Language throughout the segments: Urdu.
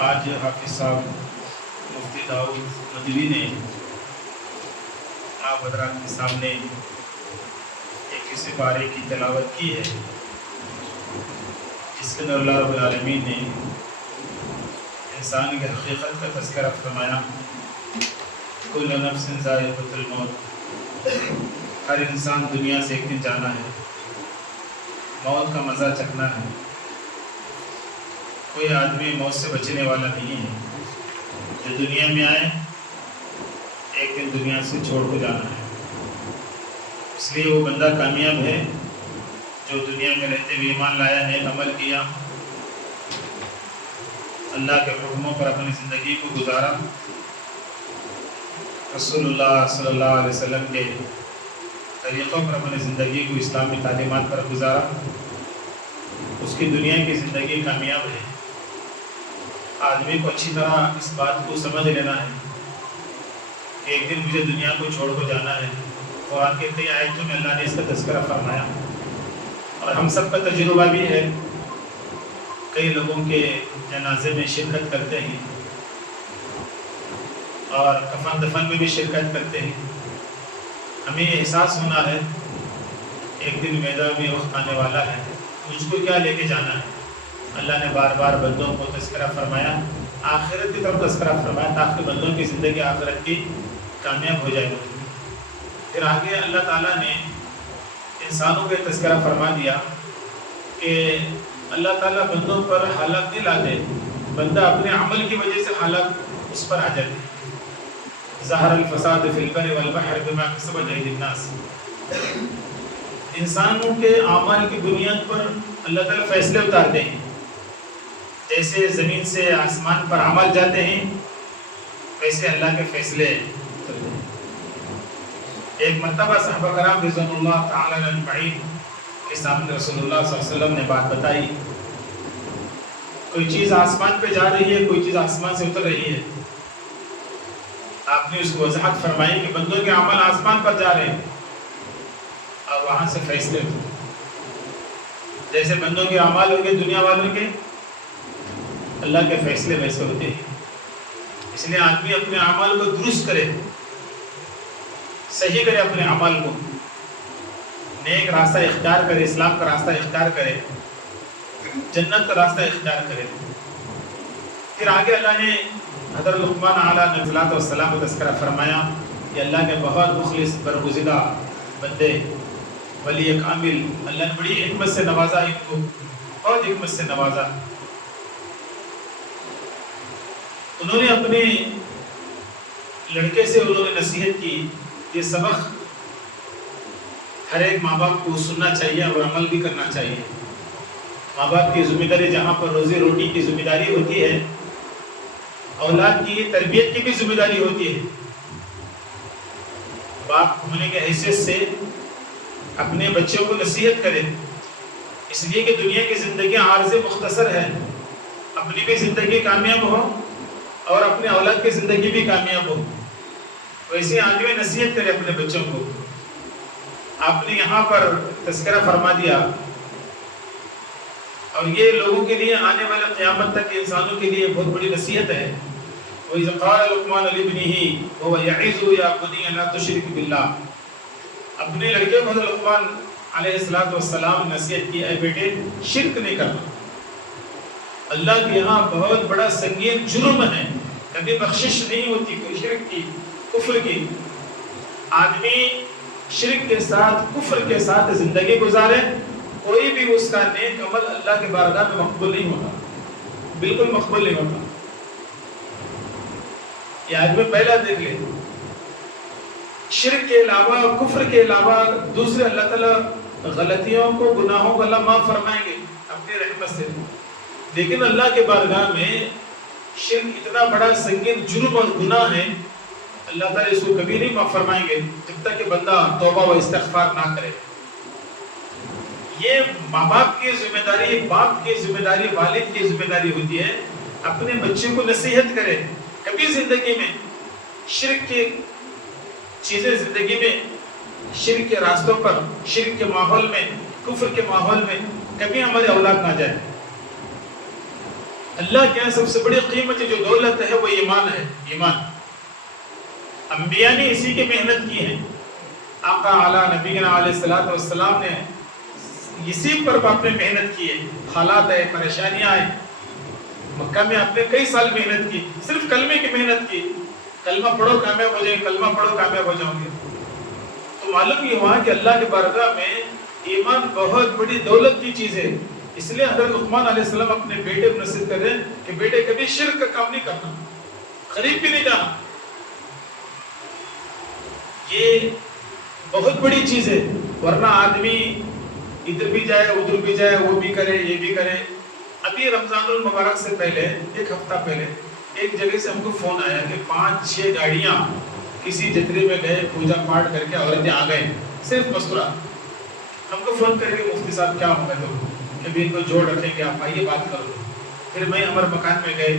آج حافظ صاحب مفتی داؤد مدوی نے آپ حضرات کے سامنے ایک کسی پارے کی تلاوت کی ہے جس کے اندر اللہ رب العالمین نے انسان کی حقیقت کا تذکرہ فرمایا۔ کل نفس ذائقۃ الموت، ہر انسان دنیا سے ایک دن جانا ہے، موت کا مزہ چکھنا ہے۔ کوئی آدمی موت سے بچنے والا نہیں ہے۔ جو دنیا میں آئے ایک دن دنیا سے چھوڑ کو جانا ہے۔ اس لیے وہ بندہ کامیاب ہے جو دنیا میں رہتے ہوئے ایمان لایا، نیک عمل کیا، اللہ کے حکموں پر اپنی زندگی کو گزارا، رسول اللہ صلی اللہ علیہ وسلم کے طریقوں پر اپنی زندگی کو اسلامی تعلیمات پر گزارا، اس کی دنیا کی زندگی کامیاب ہے۔ آدمی کو اچھی طرح اس بات کو سمجھ لینا ہے کہ ایک دن مجھے دنیا کو چھوڑ کو جانا ہے۔ قرآن کے کئی آیتوں میں اللہ نے اس کا تذکرہ فرمایا، اور ہم سب کا تجربہ بھی ہے۔ کئی لوگوں کے جنازے میں شرکت کرتے ہیں اور کفن دفن میں بھی شرکت کرتے ہیں۔ ہمیں یہ احساس ہونا ہے ایک دن میرا بھی وقت آنے والا ہے، مجھ کو کیا لے کے جانا ہے۔ اللہ نے بار بار بندوں کو تذکرہ فرمایا، آخرت کی طرف تذکرہ فرمایا تاکہ بندوں کی زندگی آخرت کی کامیاب ہو جائے۔ پھر آگے اللہ تعالیٰ نے انسانوں کا تذکرہ فرما دیا کہ اللہ تعالیٰ بندوں پر حالات نہیں لاتے، بندہ اپنے عمل کی وجہ سے حالات اس پر آ جاتے۔ ظہر الفساد فی البر والبحر بما کسبت ایدی الناس، انسانوں کے اعمال کی بنیاد پر اللہ تعالیٰ فیصلے اتارتے ہیں۔ جیسے زمین سے آسمان پر عمل جاتے ہیں، ویسے اللہ کے فیصلے چلتے ہیں۔ ایک مرتبہ صحابہ کرام رضوان اللہ تعالی عنہم اجمعین کے سامنے رسول اللہ صلی اللہ علیہ وسلم نے بات بتائی، کوئی چیز آسمان پہ جا رہی ہے، کوئی چیز آسمان سے اتر رہی ہے۔ آپ نے اس کو وضاحت فرمائی کہ بندوں کے عمل آسمان پر جا رہے ہیں اور وہاں سے فیصلے ہوتے ہیں۔ جیسے بندوں کے اعمال ہوں گے دنیا والوں کے، اللہ کے فیصلے ویسے ہوتے ہیں۔ اس لیے آدمی اپنے اعمال کو درست کرے، صحیح کرے، اپنے اعمال کو نیک راستہ اختیار کرے، اسلام کا راستہ اختیار کرے، جنت کا راستہ اختیار کرے۔ پھر آگے اللہ نے حضرت لقمان علیہ السلام کو تذکرہ فرمایا کہ اللہ کے بہت مخلص برگزیدہ بندے، ولی کامل، اللہ نے بڑی حکمت سے نوازا، ان کو بہت حکمت سے نوازا۔ انہوں نے اپنے لڑکے سے انہوں نے نصیحت کی، یہ سبق ہر ایک ماں باپ کو سننا چاہیے اور عمل بھی کرنا چاہیے۔ ماں باپ کی ذمہ داری جہاں پر روزی روٹی کی ذمہ داری ہوتی ہے، اولاد کی تربیت کی بھی ذمہ داری ہوتی ہے۔ باپ ہونے کے حیثیت سے اپنے بچوں کو نصیحت کرے، اس لیے کہ دنیا کی زندگی عارض مختصر ہے، اپنی بھی زندگی کامیاب ہو اور اپنے اولاد کی زندگی بھی کامیاب ہو۔ ویسے آدمی نصیحت کرے اپنے بچوں کو۔ آپ نے یہاں پر تذکرہ فرما دیا، اور یہ لوگوں کے لیے آنے والے قیامت تک انسانوں کے لیے بہت بڑی نصیحت ہے۔ وَإِذْ قَالَ لُقْمَانُ لِابْنِهِ وَهُوَ يَعِظُهُ يَا بُنِيَّ لَا تُشْرِكْ بِاللَّهِ، اپنے لڑکے کو حضرت لقمان علیہ السلام نصیحت کی، اے بیٹے شرک نہیں کرنا، اللہ کے یہاں بہت بڑا سنگین جرم ہے، کبھی بخشش نہیں ہوتی کوئی شرک کی، کفر کی۔ آدمی شرک کے ساتھ، کفر کے ساتھ زندگی گزارے، کوئی بھی اس کا نیک عمل اللہ کے بارگاہ میں مقبول نہیں ہوتا، بالکل مقبول نہیں ہوتا۔ یہ آدمی پہلا دیکھ لے، شرک کے علاوہ، کفر کے علاوہ دوسرے اللہ تعالیٰ غلطیوں کو، گناہوں کو اللہ معاف فرمائیں گے اپنی رحمت سے، لیکن اللہ کے بارگاہ میں شرک اتنا بڑا سنگین جرم اور گناہ ہے، اللہ تعالیٰ اس کو کبھی نہیں معاف فرمائیں گے جب تک کہ بندہ توبہ و استغفار نہ کرے۔ یہ ماں باپ کی ذمہ داری، باپ کی ذمہ داری، والد کی ذمہ داری ہوتی ہے، اپنے بچوں کو نصیحت کرے۔ کبھی زندگی میں شرک کی چیزیں، زندگی میں شرک کے راستوں پر، شرک کے ماحول میں، کفر کے ماحول میں کبھی ہمارے اولاد نہ جائے۔ اللہ کے یہاں سب سے بڑی قیمت جو دولت ہے وہ ایمان ہے. ایمان انبیاء نے اسی کی محنت کی ہے. آقا علی نبینا علیہ الصلوۃ والسلام نے اسی پر آپ نے محنت کی ہے. حالات آئے، پریشانیاں آئے، مکہ میں آپ نے کئی سال محنت کی، صرف کلمے کی محنت کی. کلمہ پڑھو کامیاب ہو جائیں گے، کلمہ پڑھو کامیاب ہو جاؤ گے. تو معلوم یہ ہوا کہ اللہ کے بارگاہ میں ایمان بہت بڑی دولت کی چیز ہے. اس لیے حضرت لقمان علیہ السلام اپنے بیٹے کو نصیحت کر رہے ہیں کہ بیٹے کبھی شرک کا کام نہیں کرنا، قریب بھی نہیں جانا. یہ بہت بڑی چیز ہے، ورنہ آدمی ادھر بھی جائے ادھر بھی جائے، وہ بھی کرے یہ بھی کرے. ابھی رمضان المبارک سے پہلے ایک ہفتہ پہلے ایک جگہ سے ہم کو فون آیا کہ 5-6 گاڑیاں کسی جترے میں گئے، پوجا پاٹ کر کے عورتیں آ گئے، صرف مستورہ. ہم کو فون کر کے مفتی صاحب کیا ہوگا تو کہ بھی ان کو جوڑ رکھیں گے، آپ آئیے بات کر لو. پھر میں ہمارے مکان میں گئے،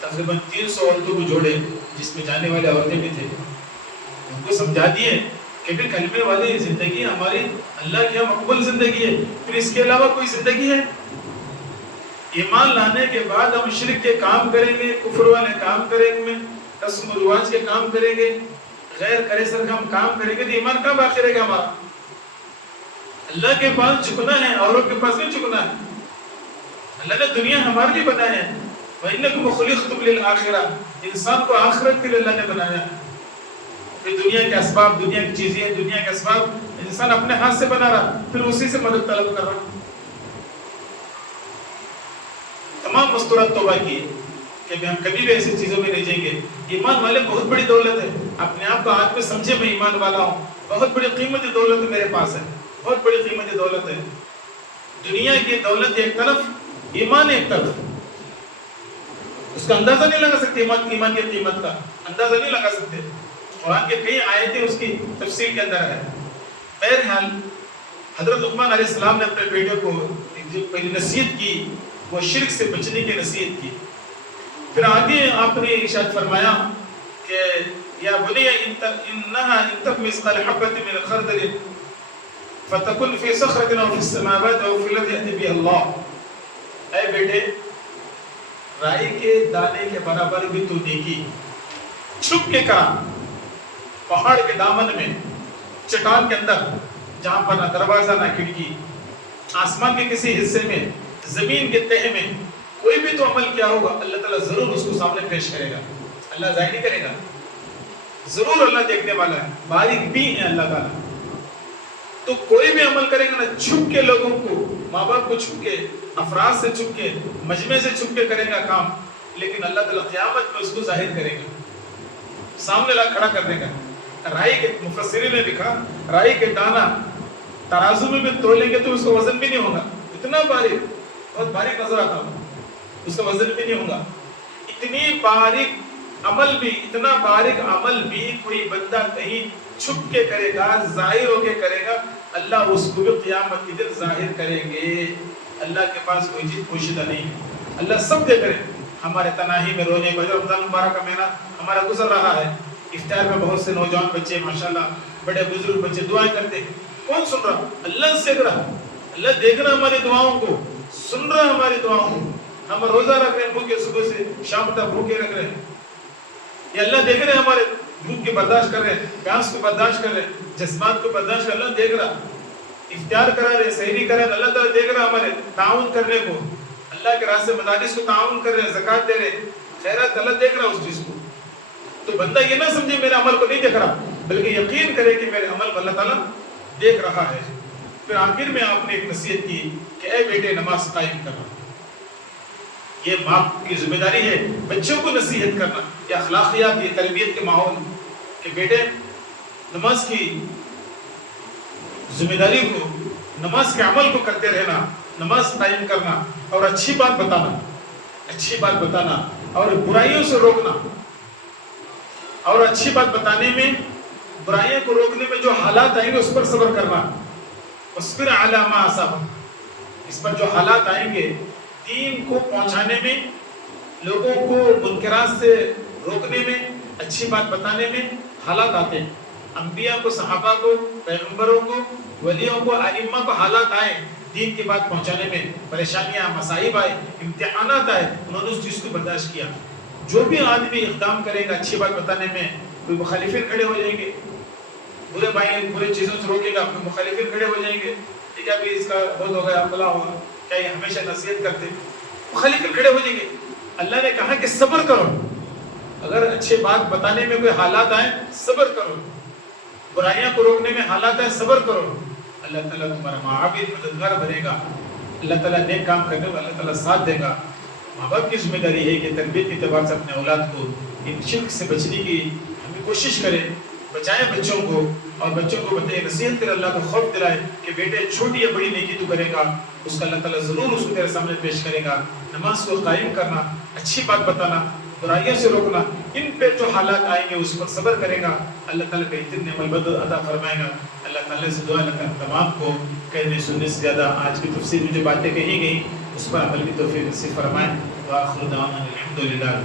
تقریباً 300 عورتوں کو جوڑے جس میں جانے والے عورتیں بھی تھے. ان کو سمجھا دیے کہ بھی کلمے والی زندگی ہماری اللہ کی مقبول زندگی ہے، پھر اس کے علاوہ کوئی زندگی ہے؟ ایمان لانے کے بعد ہم شرک کے کام کریں گے، کفر والے کام کریں گے، رسم و رواج کے کام کریں گے، غیر کرے سر کا ہم کام کریں گے، تو ایمان کہاں باقی رہے گا ہمارا؟ اللہ کے پاس جھکنا ہے، اوروں کے پاس نہیں جھکنا ہے. اللہ نے دنیا ہمارے لیے بنایا ہے. وَإِنَّكُمْ خُلِقْتُمْ لِلْآخِرَةِ، انسان کو آخرت کے لیے اللہ نے بنایا ہے. پھر دنیا کے اسباب، دنیا کی چیزیں، دنیا کے اسباب انسان اپنے ہاتھ سے بنا رہا، پھر اسی سے مدد طلب کر رہا. تمام مستورات توبہ کی کہ ہم کبھی بھی ایسی چیزوں میں نہیں جائیں گے. ایمان والے بہت بڑی دولت ہے. اپنے آپ کو آج میں سمجھے میں ایمان والا ہوں، بہت بڑی قیمتی دولت میرے پاس ہے، بہت بڑی قیمتی دولت ہے. دنیا کی دولت ایک طرف، ایمان ایک طرف. اس کا اندازہ نہیں لگا سکتے، ایمان کی قیمت کا اندازہ نہیں لگا سکتے. قرآن کے کئی آیتیں اس کی تفسیر کے اندر ہے. بہرحال حضرت لقمان علیہ السلام نے اپنے بیٹے کو جو پہلی نصیحت کی وہ شرک سے بچنے کی نصیحت کی. پھر آگے آپ نے ارشاد فرمایا کہ یا بنی انہا ان تک مثقال حبۃ من خردل فتکن فی صخرۃ او فی السماوات او فی الارض یأتی بها اللہ. اے بیٹے، رائی کے دانے کے برابر بھی تو نیکی چھپ کے کرا، پہاڑ کے دامن میں، چٹان کے اندر جہاں پر نہ دروازہ نہ کھڑکی، آسمان کے کسی حصے میں، زمین کے تہہ میں کوئی بھی تو عمل کیا ہوگا اللہ تعالیٰ ضرور اس کو سامنے پیش کرے گا. اللہ ضائع نہیں کرے گا، ضرور اللہ دیکھنے والا ہے، باریک بھی ہے اللہ تعالیٰ. تو کوئی بھی عمل کرے گا نا چھپ کے، لوگوں کو، ماں باپ کو چھپ کے، افراد سے چھپ کے، مجمع سے چھپ کے کرے گا کام، لیکن اللہ تعالیٰ قیامت میں اس کو ظاہر کرے گا، سامنے لا کھڑا کر دے گا. رائی کے مفسرین نے لکھا رائی کے دانا ترازو میں بھی تولیں گے تو اس کا وزن بھی نہیں ہوگا، اتنا باریک، بہت باریک نظر آتا ہے، اس کا وزن بھی نہیں ہوگا. اتنی باریک عمل بھی، اتنا باریک عمل بھی کوئی بندہ کہیں چھپ کے کرے گا، ظاہر ہو کے کرے گا، اللہ اس کو بھی قیامت کے دن ظاہر کریں گے. اللہ کے پاس کوئی چیز پوشیدہ نہیں ہے، اللہ سب دیکھ رہے ہیں. ہمارے تنہائی میں رونے کو، رمضان مبارک کا مہینہ ہمارا گزر رہا ہے، افطار میں بہت سے نوجوان بچے ماشاءاللہ، بڑے بزرگ بچے دعائیں کرتے ہیں. کون سن رہا؟ اللہ دیکھ رہا. اللہ دیکھ رہا ہماری دعاؤں کو، سن رہا ہماری دعاؤں کو. ہم روزہ رکھ رہے ہیں، بھوکے صبح سے شام تک بھوکے رکھ رہے ہیں، یہ اللہ دیکھ رہے ہیں. ہمارے بھوک کے برداشت کر رہے ہیں، پیاس کو برداشت کر رہے ہیں، جذبات کو برداشت کر رہے ہیں، اللہ دیکھ رہا. افطار کرا رہے، سحری کرا رہے، اللہ تعالیٰ دیکھ رہا ہمارے تعاون کرنے کو، اللہ کے راستے مدارس کو تعاون کر رہے ہیں، زکوٰۃ دے رہے ہیں، خیرات، اللہ دیکھ رہا اس چیز کو. تو بندہ یہ نہ سمجھے میرے عمل کو نہیں دیکھ رہا، بلکہ یقین کرے کہ میرے عمل کو اللہ تعالیٰ دیکھ رہا ہے. پھر آخر میں آپ نے ایک نصیحت کی کہ اے بیٹے نماز قائم کرنا. یہ ماں کی ذمہ داری ہے بچوں کو نصیحت کرنا، یہ اخلاقیات، یہ تربیت کے ماحول کہ بیٹے نماز کی ذمہ داری کو، نماز کے عمل کو کرتے رہنا، نماز قائم کرنا اور اچھی بات بتانا، اچھی بات بتانا اور برائیوں سے روکنا. اور اچھی بات بتانے میں، برائیوں کو روکنے میں جو حالات آئیں گے اس پر صبر کرنا. اصبر علی ما اصابک، اس پر جو حالات آئیں گے دین کو پہنچانے میں، لوگوں کو منکرات سے روکنے میں، اچھی بات بتانے میں حالات آتے ہیں. انبیاء کو، صحابہ کو، پیغمبروں کو، ولیوں کو، ائمہ کو حالات آئے دین کی بات پہنچانے میں پریشانیاں، مصائب آئے، امتحانات آئے، انہوں نے اس چیز کو برداشت کیا۔ جو بھی آدمی اقدام کرے گا اچھی بات بتانے میں، کوئی مخالفین کھڑے ہو جائیں گے، برے بھائی برے چیزوں سے روکے گا، کوئی مخالفین کھڑے ہو جائیں گے، ٹھیک ہے ابھی اس کا بہت ہو گیا، فلاں ہوگا، کیا یہ ہمیشہ نصیحت کرتے، مخالفین کھڑے ہو جائیں گے۔ اللہ نے کہا کہ صبر کرو، اگر اچھے بات بتانے میں کوئی حالات آئیں صبر کرو، برائیاں کو روکنے میں حالات آئیں صبر کرو، اللہ تعالیٰ تمہارا معاون مددگار بنے گا، اللہ تعالیٰ نیک کام کرنے میں اللہ تعالیٰ ساتھ دے گا۔ ماں باپ کی ذمہ داری ہے کہ تربیت کے اعتبار سے اپنے اولاد کو ان شرک سے بچنے کی ہمیں کوشش کریں، بچائیں بچوں کو، اور بچوں کو بتائیں، نصیحت کرے، اللہ کا خوف دلائے کہ بیٹے چھوٹی یا بڑی نیکی تو کرے گا، اس کا اللہ تعالیٰ ضرور اس کو تیرے سامنے پیش کرے گا۔ نماز کو قائم کرنا، اچھی بات بتانا، برائیوں سے روکنا، ان پہ جو حالات آئیں گے اس پر صبر کرے گا، اللہ تعالیٰ بہترین عمل بدل عطا فرمائے گا۔ اللہ تعالیٰ سے دعا لگا تمام کو کہنے سننے سے زیادہ آج کی تفسیر میں جو باتیں کہی گئی اس پر عمل کی توفیق نصیب فرمائے۔ وآخر دعوانا الحمدللہ۔